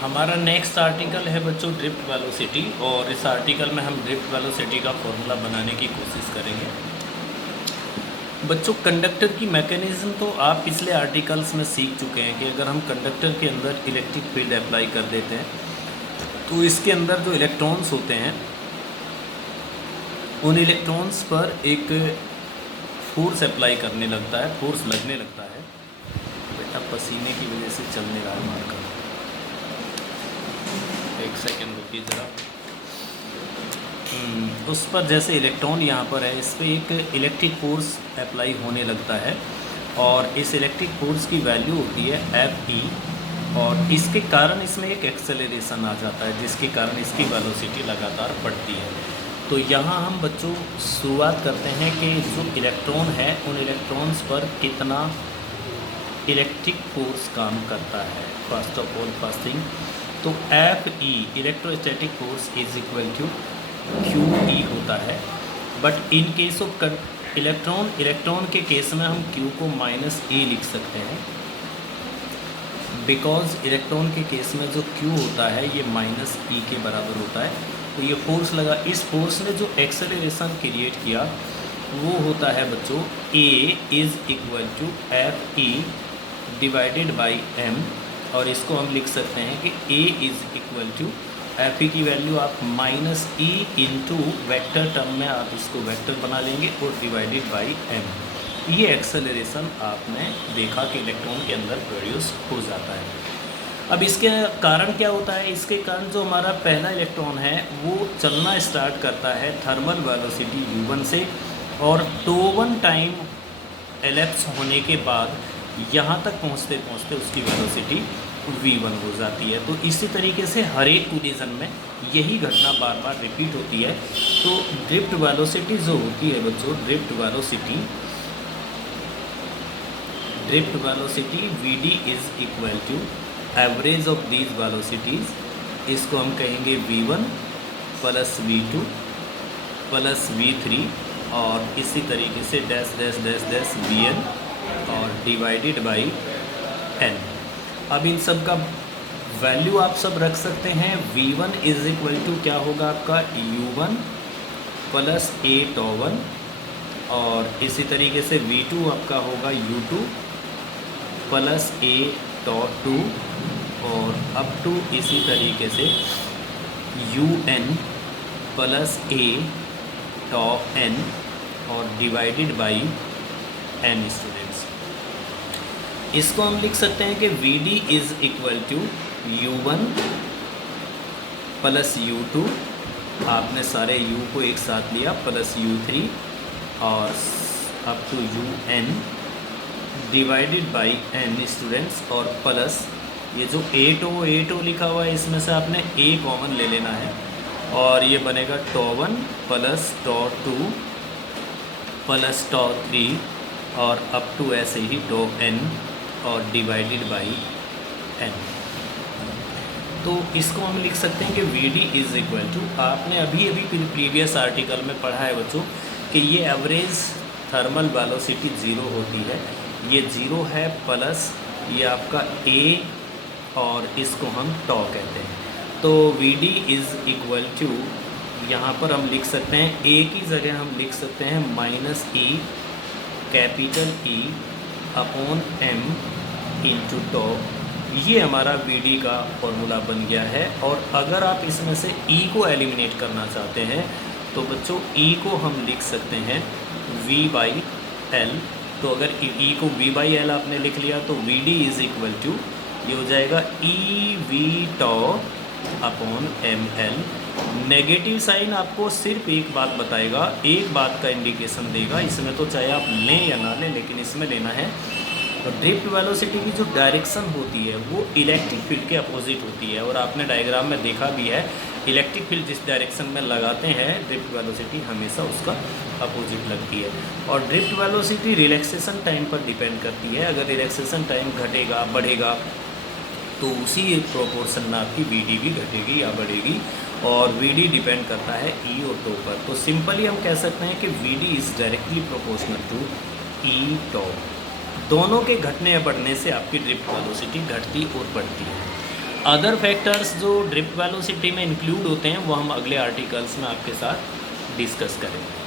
हमारा next article है बच्चों ड्रिफ्ट वेलोसिटी, और इस आर्टिकल में हम ड्रिफ्ट वेलोसिटी का फॉर्मूला बनाने की कोशिश करेंगे। बच्चों कंडक्टर की मैकेनिज्म तो आप पिछले आर्टिकल्स में सीख चुके हैं कि अगर हम कंडक्टर के अंदर इलेक्ट्रिक फील्ड अप्लाई कर देते हैं तो इसके अंदर जो इलेक्ट्रॉन्स होते हैं उन इलेक्ट्रॉन्स पर एक फोर्स अप्लाई करने लगता है, फोर्स लगने लगता है। बेटा पसीने की वजह से चलने रहा है मार्कर, एक सेकेंड रुकिए ज़रा। उस पर जैसे इलेक्ट्रॉन यहाँ पर है, इस पर एक इलेक्ट्रिक फोर्स अप्लाई होने लगता है और इस इलेक्ट्रिक फोर्स की वैल्यू होती है Fe, और इसके कारण इसमें एक एक्सेलरेशन आ जाता है जिसके कारण इसकी वेलोसिटी लगातार बढ़ती है। तो यहाँ हम बच्चों शुरुआत करते हैं कि जो इलेक्ट्रॉन है उन इलेक्ट्रॉन्स पर कितना इलेक्ट्रिक फोर्स काम करता है। First of all first thing तो Fe electrostatic force is equal to QE होता है, but in case of electron के केस में हम Q को -E लिख सकते हैं, बिकॉज इलेक्ट्रॉन के केस में जो Q होता है ये -E के बराबर होता है। तो ये फोर्स लगा, इस फोर्स ने जो एक्सेलरेशन क्रिएट किया वो होता है बच्चों A is equal to Fe divided by M, और इसको हम लिख सकते हैं कि A is equal to Fe की वैल्यू आप -E इंटू वैक्टर टर्म में आप इसको वेक्टर बना लेंगे और डिवाइडेड बाई M। ये एक्सेलरेशन आपने देखा कि इलेक्ट्रॉन के अंदर प्रोड्यूस हो जाता है। अब इसके कारण क्या होता है, इसके कारण जो हमारा पहला इलेक्ट्रॉन है वो चलना स्टार्ट करता है थर्मल वेलोसिटी U1 से, और टो1 टाइम एलेप्स होने के बाद यहाँ तक पहुँचते पहुँचते उसकी वेलोसिटी V1 हो जाती है। तो इसी तरीके से हर एक कोलिजन में यही घटना बार बार रिपीट होती है। तो ड्रिफ्ट वेलोसिटी जो होती है बच्चों, drift velocity VD is equal to average of these velocities, इसको हम कहेंगे V1 plus V2 plus V3, और इसी तरीके से dash dash dash dash Vn और डिवाइडेड बाई N। अब इन सब का वैल्यू आप सब रख सकते हैं। V1 इज इक्वल टू क्या होगा आपका U1 प्लस A टो1, और इसी तरीके से V2 आपका होगा U2 प्लस A टो2, और अप टू इसी तरीके से UN plus A tau N और डिवाइडेड बाई N स्टूडेंट्स। इसको हम लिख सकते हैं कि VD is equal to U1 plus U2, आपने सारे U को एक साथ लिया, प्लस U3 और up to UN divided by N students, और प्लस ये जो A2 लिखा हुआ है इसमें से आपने A कॉमन ले लेना है, और ये बनेगा टो1 प्लस टो2 प्लस टो3 और अप टू ऐसे ही टो N और डिवाइडेड बाई N। तो इसको हम लिख सकते हैं कि VD इज इक्वल टू, आपने अभी प्रीवियस आर्टिकल में पढ़ा है बच्चों कि ये एवरेज थर्मल वेलोसिटी 0 होती है, ये 0 है, प्लस ये आपका A और इसको हम टॉ कहते हैं। तो VD इज इक्वल टू, यहाँ पर हम लिख सकते हैं A की जगह हम लिख सकते हैं -E capital E upon M into tau. ये हमारा VD का फॉर्मूला बन गया है। और अगर आप इसमें से E को एलिमिनेट करना चाहते हैं तो बच्चों E को हम लिख सकते हैं V/L। तो अगर E को V/L आपने लिख लिया तो VD इज इक्वल टू ये हो जाएगा EV टॉ अपॉन ML। नेगेटिव साइन आपको सिर्फ एक बात बताएगा, एक बात का इंडिकेशन देगा, इसमें तो चाहे आप लें या ना लें लेकिन इसमें लेना है। तो ड्रिफ्ट वेलोसिटी की जो डायरेक्शन होती है वो इलेक्ट्रिक फील्ड के अपोजिट होती है, और आपने डायग्राम में देखा भी है इलेक्ट्रिक फील्ड जिस डायरेक्शन में लगाते हैं ड्रिफ्ट वेलोसिटी हमेशा उसका अपोजिट लगती है। और ड्रिफ्ट वेलोसिटी रिलैक्सेशन टाइम पर डिपेंड करती है, अगर रिलैक्सेशन टाइम घटेगा बढ़ेगा तो उसी प्रोपोर्शन में आपकी VD भी घटेगी या बढ़ेगी, और VD डिपेंड करता है E और टो पर। तो सिंपली हम कह सकते हैं कि VD is directly proportional to E tau. दोनों के घटने या बढ़ने से आपकी ड्रिफ्ट वेलोसिटी घटती और बढ़ती है। अदर फैक्टर्स जो ड्रिफ्ट वेलोसिटी में इंक्लूड होते हैं वो हम अगले आर्टिकल्स में आपके साथ डिस्कस करेंगे।